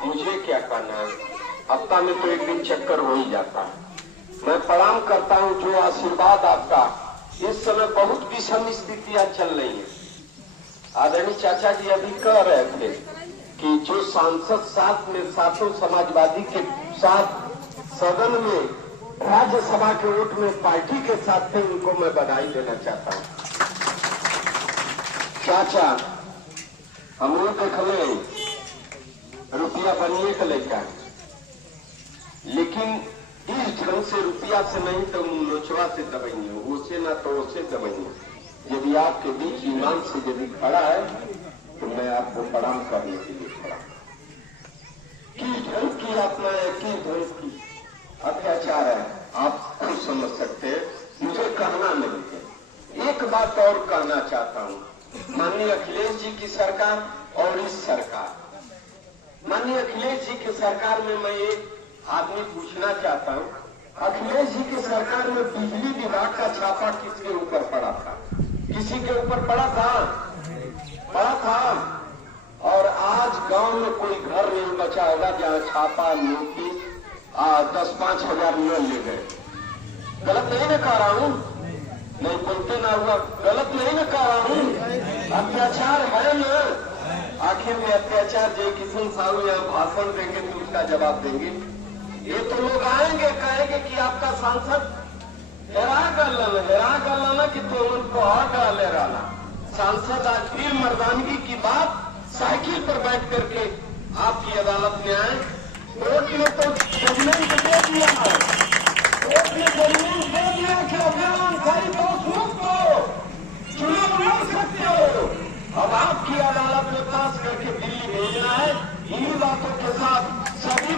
मुझे क्या कहना है, हफ्ता में तो एक दिन चक्कर हो ही जाता है। मैं प्रणाम करता हूँ जो आशीर्वाद आपका। इस समय बहुत विषम स्थितियां चल रही हैं। आदरणीय चाचा जी अभी कह रहे थे कि जो सांसद साथ में सातों समाजवादी के साथ सदन में राज्यसभा के वोट में पार्टी के साथ थे, उनको मैं बधाई देना चाहता हूँ। चाचा हम लोग देख रुपया बनिए के लेकर, लेकिन इस ढंग से रुपया से नहीं तो लोचवा से दबाइए, उसे ना तो उसे दबाइए। यदि आपके बीच ईमान से यदि खड़ा है तो मैं आपको प्रणाम करने के लिए खड़ा। किस ढंग की आपने किस ढंग की अत्याचार है आप खुद समझ सकते हैं, मुझे कहना नहीं है। एक बात और कहना चाहता हूँ, माननीय अखिलेश जी की सरकार और इस सरकार, माननीय अखिलेश जी की सरकार में मैं एक आदमी पूछना चाहता हूँ, अखिलेश जी की सरकार में बिजली विभाग का छापा किसके ऊपर पड़ा था? किसी के ऊपर पड़ा था। और आज गांव में कोई घर नहीं बचा होगा जहाँ छापा नोटिस 10-5 हजार न ले गए। गलत नहीं न कह रहा हूँ, नहीं बोलते ना हुआ, गलत नहीं न कह रहा हूँ। अत्याचार है ना, आखिर में अत्याचार जय किशन साहू यहाँ भाषण देंगे तो उसका जवाब देंगे। ये तो लोग आएंगे कहेंगे कि आपका सांसद हेरा गलाना कि तो उनको ले रहा सांसद आखिर मर्दानगी की बात साइकिल पर बैठ करके आपकी अदालत में आए। कोर्ट ने तो जजमेंट दे दिया है, कोर्ट ने जजमेंट दे दिया कि अभियानकारी दोषमुक्त को चुनाव लड़ सकते हो। अब आपकी अदालत में पास करके दिल्ली भेजना है। इन्हीं बातों के साथ सभी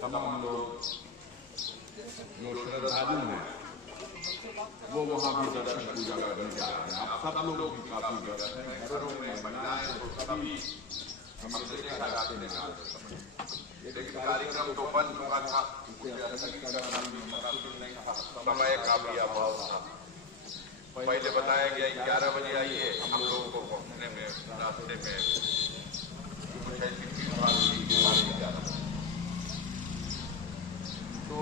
तमाम लोग जो श्रद्धालु हैं वो वहाँ भी दर्शन पूजा करने जा रहे हैं। आप सब लोग भी काफी व्यस्त हैं, घरों में महिलाएं तो सभी हमसे देखा जाते हैं। लेकिन कार्यक्रम तो बन चुका था, समय का भी अभाव था। पहले बताया गया 11 बजे आइए, हम लोगों को पहुंचने में रास्ते में कुछ ऐसी भीड़ तो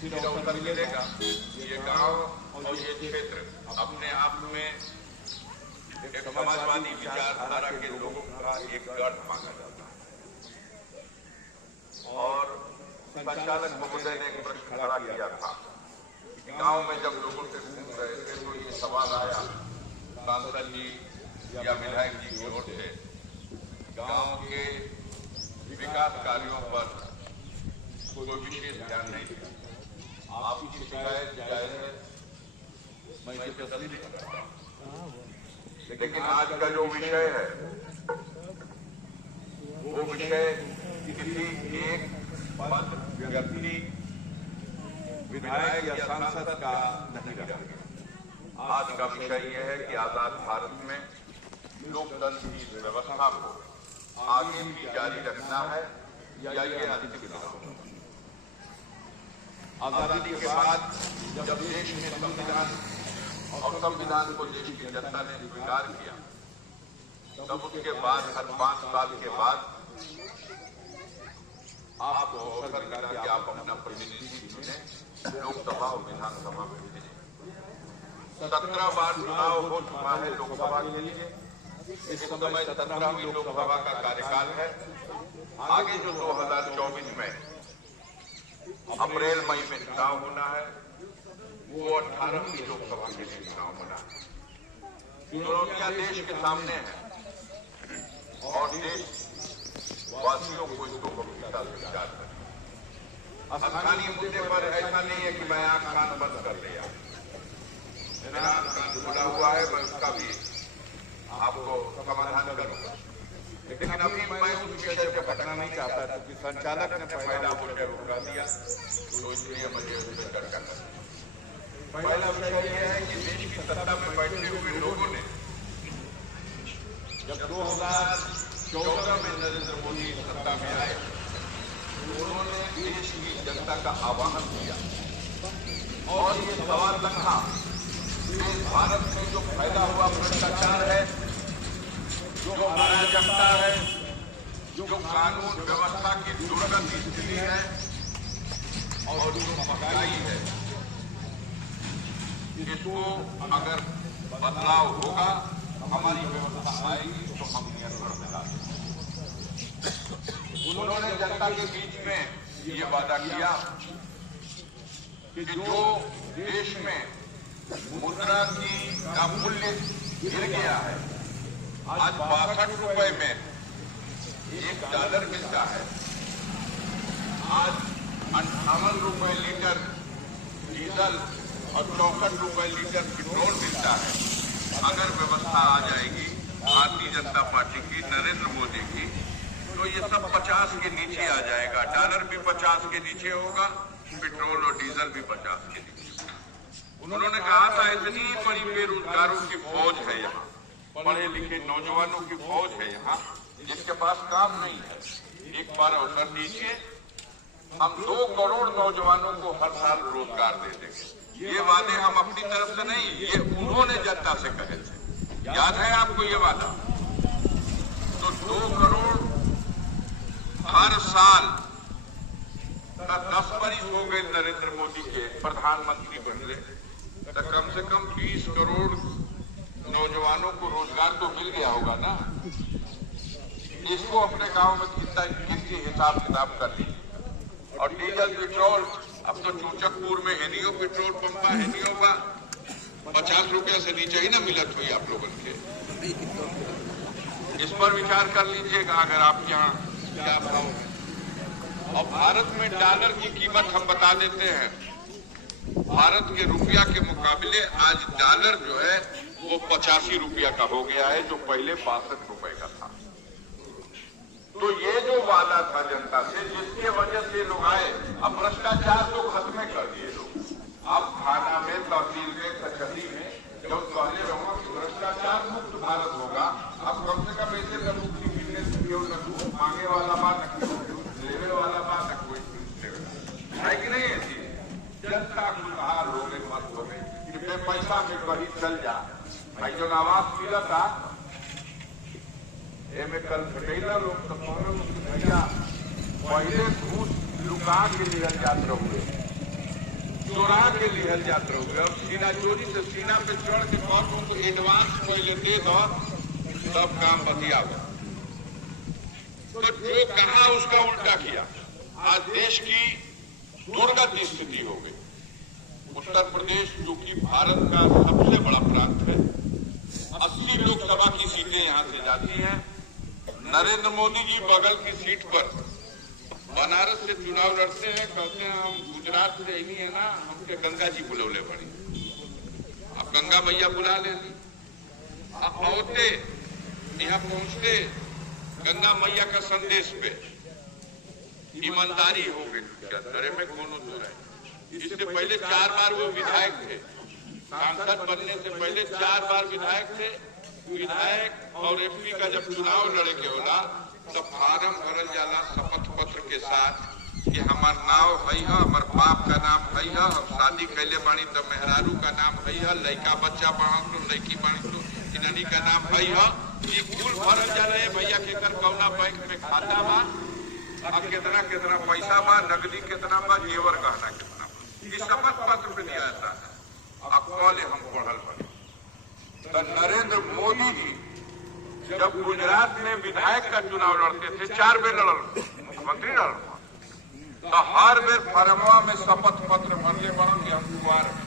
फिर अवसर मिलेगा। ये गांव और ये क्षेत्र अपने आप में एक समाजवादी विचारधारा के लोगों का एक गढ़ माना जाता है। और संचालक महोदय ने एक प्रश्न खड़ा किया था, गांव में जब लोगों से पूछ रहे थे तो ये सवाल आया सांसद जी या विधायक जी की ओर से, गांव के विकास कार्यों पर कोई विशेष ध्यान नहीं दिया। आपकी शिकायत जायज है, मैं इसे तस्लीम करता हूं। लेकिन आज का जो विषय है वो विषय किसी एक पद, व्यक्ति, विधायक या सांसद का नहीं रहा। आज का विषय यह है कि आजाद भारत में लोकतंत्र की व्यवस्था को आगे भी जारी रखना है या ये अंतिम चुनाव। आजादी के बाद जब देश में संविधान और संविधान को देश की जनता ने स्वीकार किया, तब उसके बाद हर 5 साल के बाद आपको अवसर मिला कि आप अपना प्रतिनिधि चुने, लोकसभा और विधानसभा में भेजें। 17 बार चुनाव हो चुका है लोकसभा के लिए। इस समय 17वीं लोकसभा का कार्यकाल है। आगे जो 2024 में अप्रैल मई में चुनाव होना है, वो 18वीं लोकसभा के लिए चुनाव होना है। चुनौतियां देश के सामने हैं और देश वासियों को इसको गंभीरता से विचार करें। स्थानीय मुद्दे पर ऐसा नहीं है कि मैं आंख कान बंद कर लिया, मेरा आंख कान खुला हुआ है, मैं उसका भी आपको समाधान करूंगा। लेकिन अभी मैं उस विषय से भटकना नहीं चाहता, क्योंकि संचालक ने पहला विषय रोका दिया, तो इसलिए मुझे उस पर चर्चा करना। पहला विषय यह है कि देश की सत्ता में बैठे हुए लोगों ने जब 2014 में नरेंद्र मोदी सत्ता में आए, तो उन्होंने देश की जनता का आह्वान किया और ये सवाल रखा कि भारत में जो पैदा हुआ भ्रष्टाचार है, जो अराजकता है, जो कानून व्यवस्था की दुर्गत स्थिति है और जो महंगाई है, इसको अगर बदलाव होगा, हमारी व्यवस्था आएगी तो हम नियंत्रण में ला सकेंगे। उन्होंने जनता के बीच में ये वादा किया कि जो देश में मुद्रा का मूल्य गिर गया है, आज 62 रुपए में $1 मिलता है, आज 58 रुपए लीटर डीजल और 64 रुपए लीटर पेट्रोल मिलता है। अगर व्यवस्था आ जाएगी भारतीय जनता पार्टी की, नरेंद्र मोदी की, तो ये सब 50 के नीचे आ जाएगा। डॉलर भी 50 के नीचे होगा, पेट्रोल और डीजल भी 50 के नीचे। उन्होंने कहा था इतनी बड़ी बेरोजगारों की फौज है यहाँ, पढ़े लिखे नौजवानों की फौज है यहाँ, जिसके पास काम नहीं है। एक बार अवसर दीजिए, हम 2 करोड़ नौजवानों को हर साल रोजगार दे देंगे। ये वादे हम अपनी तरफ से नहीं, ये उन्होंने जनता से कहे थे। याद है आपको ये वादा? तो 2 करोड़ हर साल का 10 बरिस हो गए नरेंद्र मोदी के प्रधानमंत्री बनने, तो कम से कम 20 करोड़ नौजवानों को रोजगार तो मिल गया होगा ना। इसको अपने गांव में किसी हिसाब किताब कर लीजिए। और डीजल पेट्रोल, अब तो चूचकपुर में हेनियो पेट्रोल पंपा हेनियो का 50 रुपया से नीचे ही ना मिलत हुई आप लोगों के। इस पर विचार कर लीजिएगा अगर आप यहाँ क्या भाव। और भारत में डॉलर की कीमत हम बता देते हैं, भारत के रुपया के मुकाबले आज डॉलर जो है वो 85 रुपया का हो गया है, जो पहले 62 रुपए का था। तो ये जो वादा था जनता से, जिसके वजह से लोग आए, अब भ्रष्टाचार तो खत्म कर दिए लोग। अब थाना में, तहसील में, कचहरी में जब पहले रहो कि भ्रष्टाचार मुक्त भारत होगा, अब कम से कम ऐसे न मुक्ति मिलने से केवल न मांगे वाला बात, न लेने वाला बात, न कोई है कि नहीं? ऐसी जनता खुशहाल हो गई, मत हो गई कि पैसा में कहीं चल जा। भाई जो आवास मिला था में कल घटेला लोग तो भैया पहले घूस लुका के लिहल जात रहुए, चोरा के लिहल जात रहुए, अब सीना चोरी से सीना पे चढ़ के कौन को एडवांस पहले दे दो, सब काम बतिया। तो जो कहा उसका उल्टा किया। आज देश की दुर्गत स्थिति हो गई। उत्तर प्रदेश जो कि भारत का सबसे बड़ा प्रांत है, 80 लोकसभा की सीटें यहां से जाती हैं। नरेंद्र मोदी जी बगल की सीट पर बनारस से चुनाव लड़ते हैं, कहते हैं हम गुजरात से ही है ना, हमके गंगा जी बुलौले पड़ी, अब गंगा मैया बुला लेनी। औते यहाँ पहुंचते गंगा मैया का संदेश पे ईमानदारी हो गई करे में कोनो तो है। इससे पहले 4 बार वो विधायक थे, सांसद बनने से पहले 4 बार विधायक थे। विधायक और एमपी का जब चुनाव लड़े के होला तब फार्म भरल जाला शपथ पत्र के साथ कि हमार नाम है, हमार बाप का नाम है, हम शादी कैले बानी तो मेहरारू का नाम है, लड़का बच्चा बाढ़ तो लड़की बाढ़ी तो इनानी का नाम है। ये कुल भरल जाला है भैया के कर कौना बैंक में खाता बा, कितना कितना पैसा बा, नकदी कितना बा, जेवर गहना कितना बा, ये शपथ पत्र पे दिया जाता है। अब कल हम पढ़ल बने तो नरेंद्र मोदी जी जब गुजरात में विधायक का चुनाव लड़ते थे, 4 बेर लड़ल, मुख्यमंत्री लड़ल, तो हर बेर फरमवा में शपथ पत्र भरले बनल कि हम कुमार में।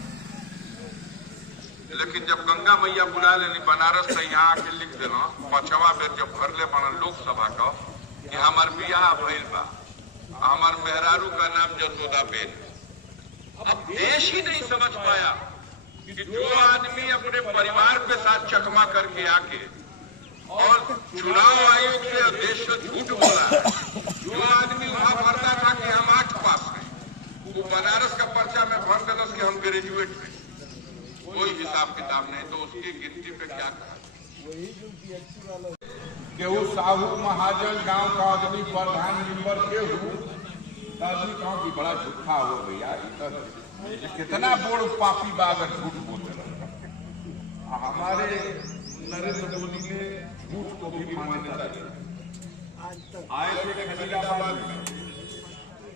लेकिन जब गंगा मैया बुला लेनी बनारस से यहाँ आके लिख दिल, 5वां बेर जब भरले बनल लोकसभा का कि हमार बियाह भइल बा, हमार मेहरारू का नाम जसोदा बेन। अब देश ही नहीं समझ पाया कि जो आदमी अपने परिवार के साथ चकमा करके आके और चुनाव आयोग से देश से झूठ बोला, जो आदमी वहां भरता था कि हम 8 पास हैं, वो बनारस का पर्चा में भर दलस कि हम ग्रेजुएट हैं, कोई हिसाब किताब नहीं। तो उसकी गिनती पे क्या कहा? केहू साहू महाजन गांव का आदमी प्रधान मेंबर केहू आदमी कहो कि बड़ा झूठा हो भैया, कितना बोड़ पापी बा अगर झूठ बोलते रहे। हमारे नरेंद्र मोदी ने झूठ को भी मान्यता दी। आए थे खलीलाबाद में,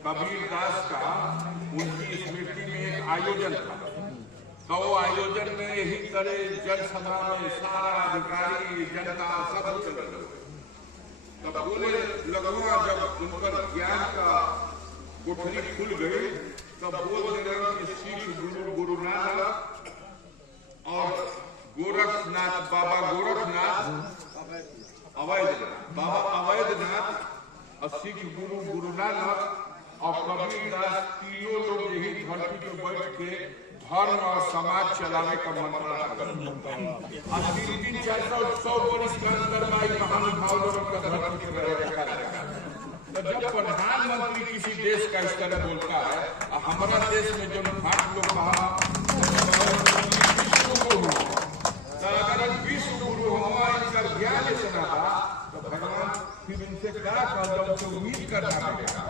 कबीर दास का उनकी स्मृति में एक आयोजन था। तो आयोजन में यही तरह जनसभा में सारा अधिकारी जनता सब चल रहे। तब बोले लगुआ जब उन पर ज्ञान का कोठरी खुल गई, तब बोल रहे कि सिख गुरु नानक और गोरखनाथ बाबा गोरखनाथ बाबा अवैधनाथ और सिख गुरु नानक और कबीर दास तीनों लोग यही धरती पर बैठ के धर्म और समाज चलाने का मंत्रणा करते। 300-400 वर्ष का अंतर महानुभाव लोगों का धरती पर रखा रहेगा। तो जब प्रधानमंत्री किसी देश का इस तरह बोलता है, हमारा देश में जो फाट लोग कहा अगर विश्व गुरु हुआ, इनका ज्ञान इतना था, तो भगवान फिर इनसे क्या कहता हूँ, उम्मीद करना पड़ेगा।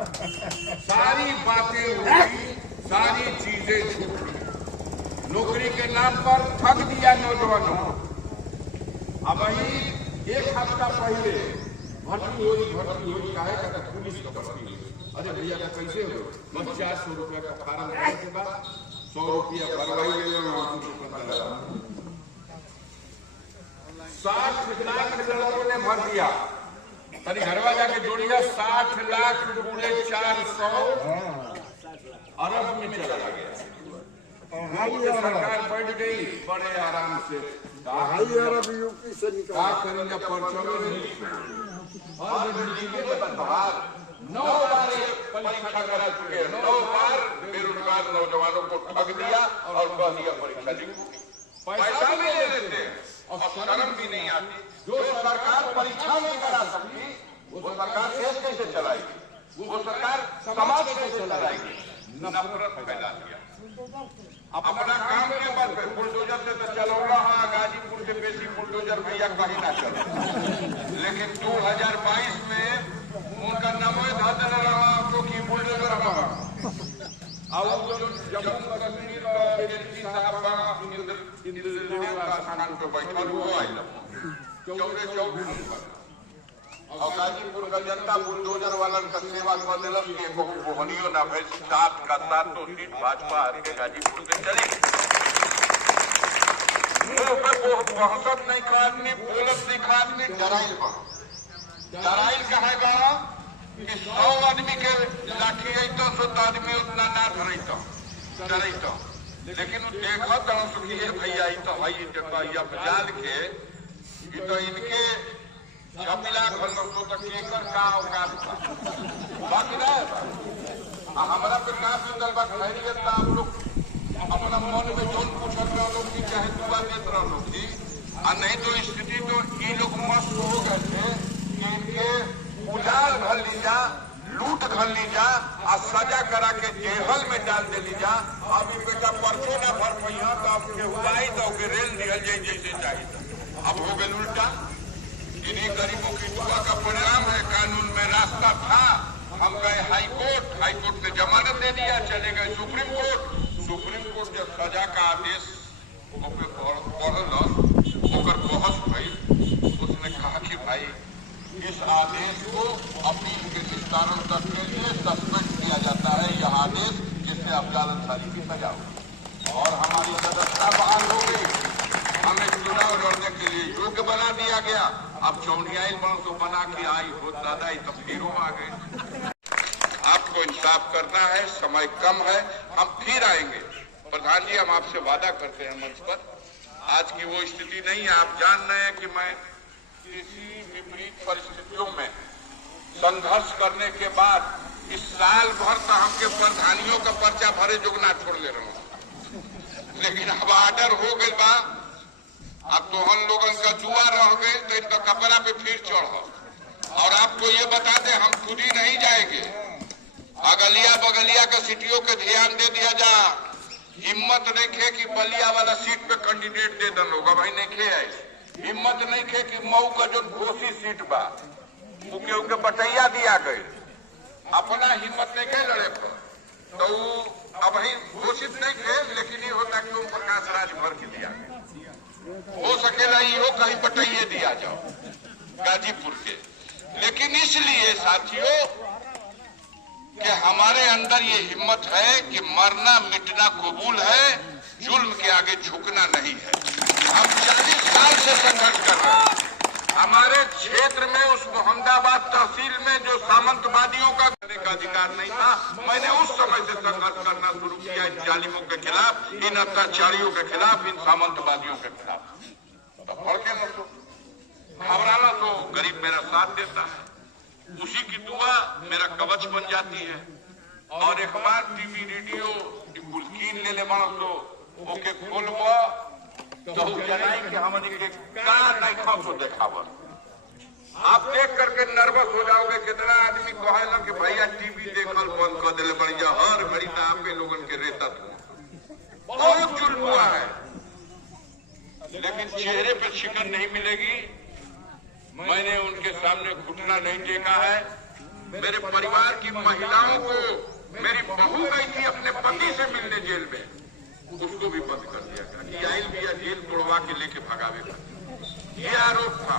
सारी बातें हुई, सारी चीजें झूठी, नौकरी के नाम पर ठग दिया नौजवानों। अब वही एक हफ्ता पहले भर्ती हुई काहे का पुलिस का भर्ती हुई। अरे भैया का कैसे हो, बस 400 रुपया का फार्म भरने के बाद 100 रुपया भरवाई 60 लाख लड़कों ने भर दिया। तनी घरवा जाके जोड़िया, 60 लाख गुणे 400 अरब में चला गया। सरकार बैठ गई बड़े आराम से, क्या करेंगे पर्चों में 9 बार परीक्षा करा चुके, 9 बार बेरोजगार नौजवानों को ठग दिया और कह दिया परीक्षा लिखो। पैसा भी ले लेते हैं और शर्म भी नहीं आती। जो सरकार परीक्षा नहीं करा सकती, वो सरकार देश कैसे चलाएगी, वो सरकार समाज कैसे चलाएगी। नफरत फैला दिया। अपना काम के बाद बुलडोजर से तो चलो रहा, गाजीपुर से बेसी बुलडोजर भैया कहीं ना चलो। लेकिन 2022 में उनका नमो धन रहा क्योंकि बुलडोजर रहा। अब जम्मू कश्मीर एजेंसी साहब स्थान पे बैठा हुआ चौरे चौक और गाजीपुर का जनता बुलडोजर वाला का सेवा कर दिलक कि बोहनियो ना भाई 7 का 7 तो सीट भाजपा के गाजीपुर से चली। बहुत नहीं खा आदमी, बोलत नहीं खा आदमी, डराइल कहेगा कि 100 आदमी के लाठी अत 100 आदमी उतना ना डरत। लेकिन देखत भैया तो भाई जाल के तो इनके 6 लाख केकर का औकात था। बाकी ना हमारा पे का सुंदर बात खैरियत था। आप लोग अपना मन में जोन पूछत रहो कि चाहे दुआ देत रहो कि नहीं तो स्थिति तो ये लोग मस्त हो गए थे कि इनके उजाड़ घर लीजा, लूट घर लीजा और सजा करा के जेहल में डाल दे लीजा। अब बेटा पर्चो ना भर पैया तो अब केहुआई तो रेल दिहल जाए जैसे चाहिए। अब हो गए उल्टा। इन्हीं गरीबों की दुआ का परिणाम है। कानून में रास्ता था, हम गए हाईकोर्ट से जमानत दे दिया, चले गए सुप्रीम कोर्ट जब सजा का आदेश पढ़ल बहस भई, उसने कहा कि भाई इस आदेश को अपील के निस्तारण तक के लिए सस्पेंड किया जाता है। यह आदेश जिससे अफजाल अंसारी की सजा हो और हमारी सदस्यता बहाल हो गई। हमें चुनाव लड़ने के लिए योग्य बना दिया गया। अब चौड़ियाई बन तो बना के आई हो दादा, तो फिर आ गए। आपको इंसाफ करना है, समय कम है, हम फिर आएंगे। प्रधान जी, हम आपसे वादा करते हैं मंच पर, आज की वो स्थिति नहीं है। आप जान रहे हैं कि मैं किसी विपरीत परिस्थितियों में संघर्ष करने के बाद इस साल भर तो हमके प्रधानियों का पर्चा भरे जोगना छोड़ ले रहा हूँ। लेकिन अब आर्डर हो गई बा, अब तो हम लोगों का जुआ रह गए तो इनका कपड़ा पे फिर चढ़ो। और आपको ये बता दें, हम खुद ही नहीं जाएंगे। अगलिया बगलिया के सीटियों के ध्यान दे दिया जा। हिम्मत नहीं खे कि बलिया वाला सीट पे कैंडिडेट दे दन होगा, भाई नहीं खे है। हिम्मत नहीं खे कि मऊ का जो घोषी सीट बा उके बटैया दिया गई। अपना हिम्मत नहीं के लड़े पर तो अब ही घोषित नहीं थे, लेकिन ये होता कि ओम प्रकाश राज भर के दिया हो सकेला ये कहीं बटाइए दिया जाओ गाजीपुर के। लेकिन इसलिए साथियों कि हमारे अंदर ये हिम्मत है कि मरना मिटना कबूल है, जुल्म के आगे झुकना नहीं है। हम 40 साल से संघर्ष कर रहे हैं। हमारे क्षेत्र में उस मोहम्मदाबाद तहसील में जो सामंतवादियों का अधिकार नहीं था, मैंने उस समय से संघर्ष करना शुरू किया इन जालिमों के खिलाफ, इन अत्याचारियों के खिलाफ, इन सामंतवादियों के खिलाफ। तो फड़के न तो घबराना तो गरीब मेरा साथ देता है, उसी की दुआ मेरा कवच बन जाती है। और अखबार टीवी रेडियो कुलकीन ले तो ओके खोलबा तो जनाई के हमने के का नहीं खो देखावर। आप देख करके नर्वस हो जाओगे। कितना आदमी कहेला कि भैया टीवी देखल बंद कर दिले बढ़िया, हर घड़ी तो आपके लोगन के रेतत हो। बहुत जुल्म हुआ है, लेकिन चेहरे पे शिकन नहीं मिलेगी। मैंने उनके सामने घुटना नहीं टेका है। मेरे परिवार की महिलाओं को, मेरी बहू गई थी अपने पति से मिलने जेल में, उसको भी बंद कर दिया था कि आइल भी जेल तोड़वा के लेके भगावे का। ये आरोप था।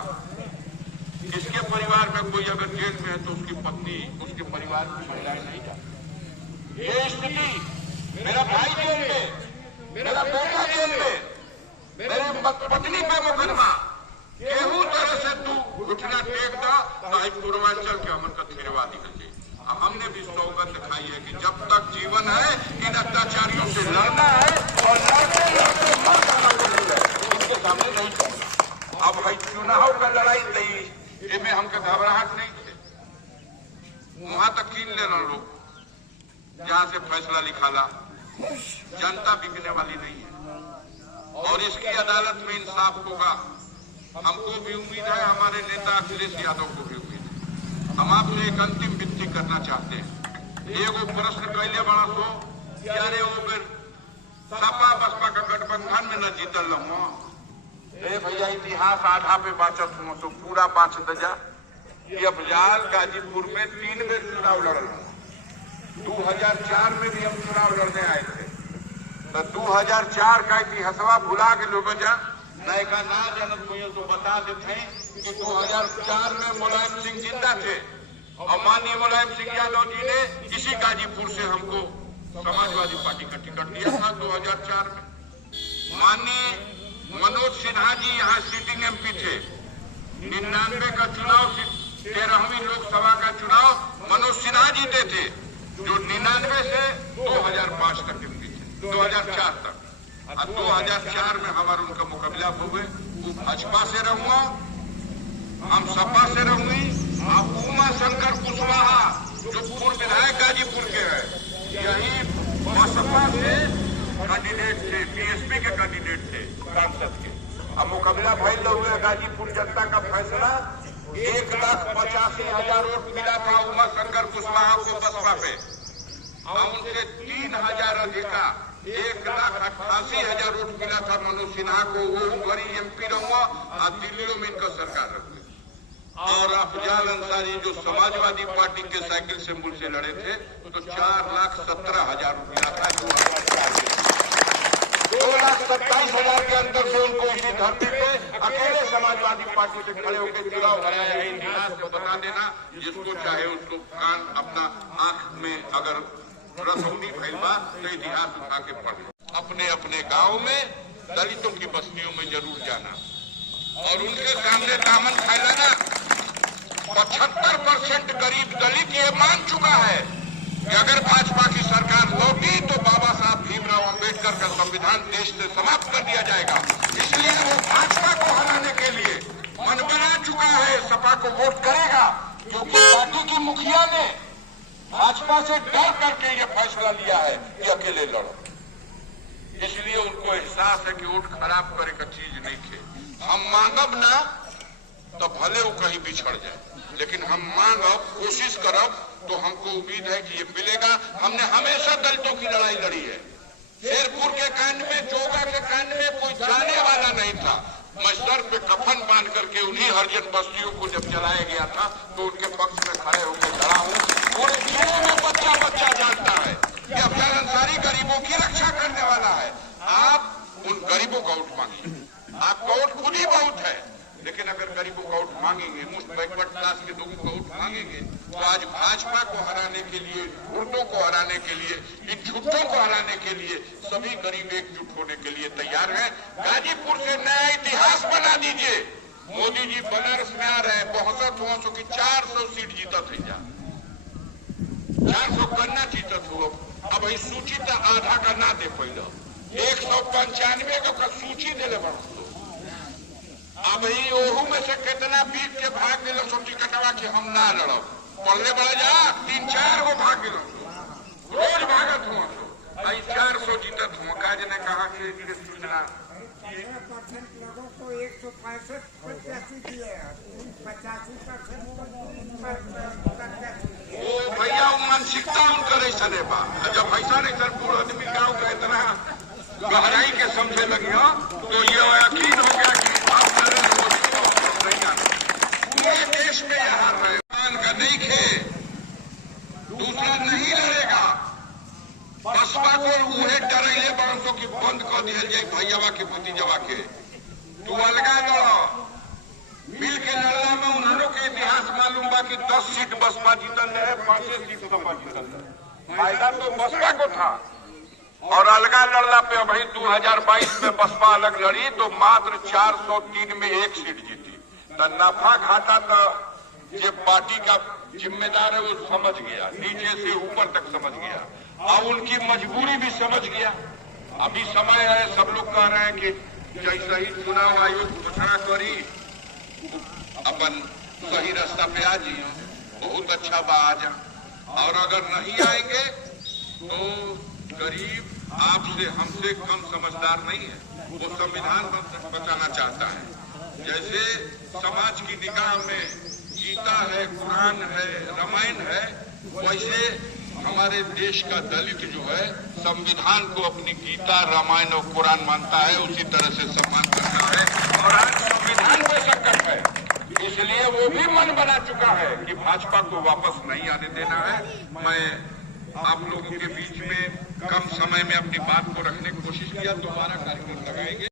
इसके परिवार में कोई अगर जेल में है तो उसकी पत्नी, उसके परिवार की महिलाएं नहीं जाती। ये स्थिति, मेरा भाई जेल में, मेरा बेटा जेल में, मेरे पत्नी पे मुकदमा, केहू तरह से तू घुटना टेक दा तो पूर्वांचल के अमन का थेरवा निकल जाए। हमने भी सौगंध खाई है कि जब तक जीवन है इन अत्याचारियों से लड़ना है और लड़ते इनके सामने नहीं करना। अब भाई चुनाव का लड़ाई नहीं, इसमें हमके घबराहट नहीं थे। वहां तक कीन लेना लोग जहां से फैसला निकाला, जनता बिकने वाली नहीं है और इसकी अदालत में इंसाफ होगा। हमको भी उम्मीद है, हमारे नेता अखिलेश यादव को भी उम्मीद है। हम आपसे एक अंतिम विनती करना चाहते हैं। एगो प्रश्न कैले बड़ा सो यारे वो बेर सपा बसपा का गठबंधन में न जीतल रहो। भैया इतिहास आधा पे बाचत हो तो पूरा बाँच दजा। ये अफजाल गाजीपुर में 3 बेर चुनाव लड़ रहे। 2004 में भी हम चुनाव लड़ने आए थे, तो 2004 का इतिहासवा भुला के लोग जा नए का ना जनत को तो बता देते हैं कि 2004 में मुलायम सिंह जिंदा थे और माननीय मुलायम सिंह यादव जी ने इसी गाजीपुर से हमको समाजवादी पार्टी का टिकट दिया था 2004 में। माननीय मनोज सिन्हा जी यहाँ सिटिंग एमपी थे। 99 का चुनाव, 13वीं लोकसभा का चुनाव मनोज सिन्हा जीते थे, जो 99 से 2005 तक एमपी थे, 2004 तक। 2004 में हमारा उनका मुकाबला हुए। वो भाजपा से रहूंगा, हम सपा से रहूंगी। आप उमा शंकर कुशवाहा जो पूर्व विधायक गाजीपुर के हैं, यही बसपा से कैंडिडेट थे, बीएसपी के कैंडिडेट थे सांसद के। अब मुकाबला फैल हुए। गाजीपुर जनता का फैसला 1,85,000 वोट मिला था उमा शंकर कुशवाहा को बसपा पे। हम उनसे 3,000 अधिका 1,88,000 वोट मिला था मनोज सिन्हा को। वो गरी एमपी रहूंगा और दिल्ली में इनका सरकार रखूंगा। और अफजाल अंसारी जो समाजवादी पार्टी के साइकिल सिंबल से लड़े थे तो 4,17,000 वोट मिला था। 2,27,000 के अंतर से उनको इसी धरती पे अकेले समाजवादी पार्टी से खड़े होकर चुनाव कराया है। इतिहास को बता देना, जिसको चाहे उसको कान अपना आंख में अगर रसौनी भैलवा तो इतिहास उठा के पढ़। अपने अपने गांव में दलितों की बस्तियों में जरूर जाना और उनके सामने दामन फैलाना। 75% गरीब दलित ये मान चुका है कि अगर भाजपा की सरकार लौटी तो बाबा साहब भीमराव अंबेडकर का संविधान देश से समाप्त कर दिया जाएगा। इसलिए वो भाजपा को हराने के लिए मन बना चुका है, सपा को वोट करेगा, क्योंकि पार्टी की मुखिया ने भाजपा से डर करके ये फैसला लिया है कि अकेले लड़ो। इसलिए उनको एहसास है कि वोट खराब करे का चीज नहीं थे। हम मांगब ना तो भले वो कहीं बिछड़ जाए, लेकिन हम मांगब, कोशिश करब तो हमको उम्मीद है कि ये मिलेगा। हमने हमेशा दलितों की लड़ाई लड़ी है। शेरपुर के कांड में, जोगा के कांड में कोई जाने वाला नहीं था। मैं सर पे कफन बांध करके उन्हीं हरिजन बस्तियों को जब जलाया गया था तो उनके पक्ष में खड़े होकर लड़ा हूँ। पूरे आपका वोट खुद ही बहुत है, लेकिन अगर गरीबों का वोट मांगेंगे, मुफ्त बैकवर्ड क्लास के लोगों का वोट मांगेंगे, तो आज भाजपा को हराने के लिए, गुर्दों को हराने के लिए, इन झूठों को हराने के लिए सभी गरीब एकजुट होने के लिए तैयार हैं। गाजीपुर से नया इतिहास बना दीजिए। मोदी जी बनारस में आ रहे हैं, 62 की 400 सीट जीता थे, 400 करना जीतत हो। अब ही सूची तो आधा का ना दे पहले 195 का सूची दिले बढ़ो। अब ही ओहू में से कितना बीत के भाग दिलो सो टिकटवा के हम ना लड़ो, पढ़ने बढ़ जा 3-4 गो भाग दिलो, रोज भागत हुआ 400 जीतत हुआ। काज ने कहा कि सूचना 13% लोगों को 165 प्रत्याशी दिए, 85% वो भैया मानसिकता उनकर ऐसा नहीं बा। जब ऐसा नहीं सर पूरा आदमी गाँव का इतना गहराई के समझे लगी हो तो ये यकीन हो गया कि आप नरेंद्र मोदी को नहीं आना। पूरे देश में यहाँ रहमान का नहीं खे, दूसरा नहीं लड़ेगा। बसपा को उन्हें डरैले बरसों की बंद कर दिया जाए, भैयावा के भतीजवा के तू अलगा लड़ो। मिल के लड़ना में उन्होंने के इतिहास मालूम बा कि 10 सीट बसपा जीतल है, 5 सीट सपा जीतल है। फायदा तो बसपा को था। और अलगा लड़ना पे अभी 2022 में बसपा अलग लड़ी तो मात्र 403 में 1 सीट जीती। तो नफा घाटा तो ये पार्टी का जिम्मेदार है वो समझ गया, नीचे से ऊपर तक समझ गया और उनकी मजबूरी भी समझ गया। अभी समय है, सब लोग कह रहे हैं कि जैसे ही चुनाव आयोग घोषणा करी अपन सही रास्ता पे आ जाइए, बहुत अच्छा बा आ जा। और अगर नहीं आएंगे तो गरीब आपसे हमसे कम समझदार नहीं है, वो संविधान बचाना चाहता है। जैसे समाज की निगाह में गीता है, कुरान है, रामायण है, वैसे हमारे देश का दलित जो है संविधान को अपनी गीता, रामायण और कुरान मानता है, उसी तरह से सम्मान करता है। और आज संविधान पे संकट है, इसलिए वो भी मन बना चुका है कि भाजपा को वापस नहीं आने देना है। मैं आप लोगों के बीच में कम समय में अपनी बात को रखने की कोशिश किया, दोबारा कार्यक्रम लगाएंगे।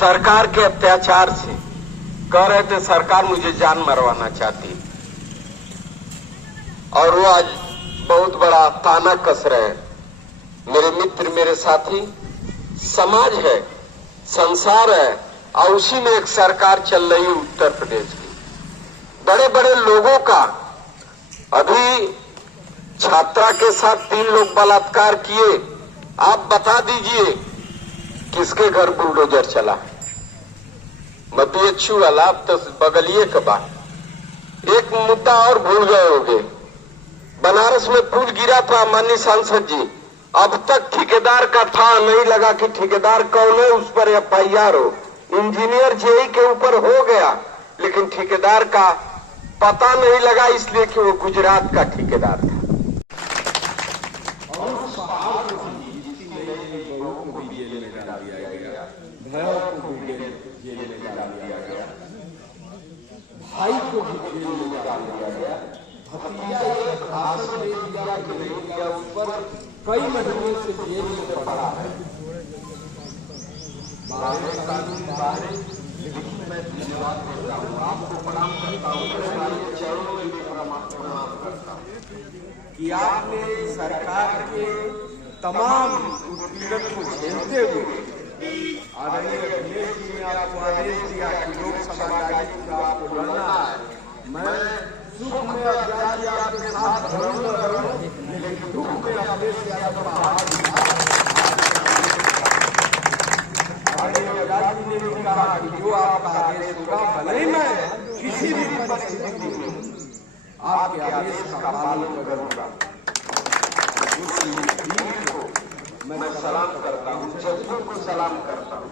सरकार के अत्याचार से कह रहे थे सरकार मुझे जान मरवाना चाहती, और वो आज बहुत बड़ा ताना कस रहे हैं। मेरे मित्र, मेरे साथी, समाज है, संसार है, और उसी में एक सरकार चल रही है उत्तर प्रदेश की। बड़े बड़े लोगों का, अभी छात्रा के साथ 3 लोग बलात्कार किए। आप बता दीजिए किसके घर बुलडोजर चला? मतीयच्छू वाला, अब तो बगलिए का बात। एक मुद्दा और भूल गए होंगे, बनारस में पुल गिरा था माननीय सांसद जी, अब तक ठेकेदार का था नहीं लगा कि ठेकेदार कौन है, उस पर FIR हो। इंजीनियर जेई के ऊपर हो गया, लेकिन ठेकेदार का पता नहीं लगा, इसलिए कि वो गुजरात का ठेकेदार था। भाई को भी जेल में डाल दिया गया, भतीजा एक भाषण दे दिया कि नहीं दिया, उस पर कई महीने से जेल में पड़ा है। कानून बाहर, लेकिन मैं धन्यवाद करता हूँ, आपको प्रणाम करता हूँ, हमारे चरणों में भी प्रणाम करता हूँ कि आपने सरकार के तमाम उत्पीड़न को झेलते हुए आदरणीय अखिलेश जी ने आपको आदेश दिया कि लोकसभा चुनाव आपको लड़ना है। मैं सुख में अज्ञान आपके साथ जरूर लड़ूं, लेकिन दुख में अखिलेश यादव का हाथ आदरणीय जी ने भी कहा कि जो आपका आदेश होगा, भले ही मैं किसी भी परिस्थिति में आपके आदेश का पालन करूंगा। मैं सलाम करता हूँ, जजों को सलाम करता हूँ।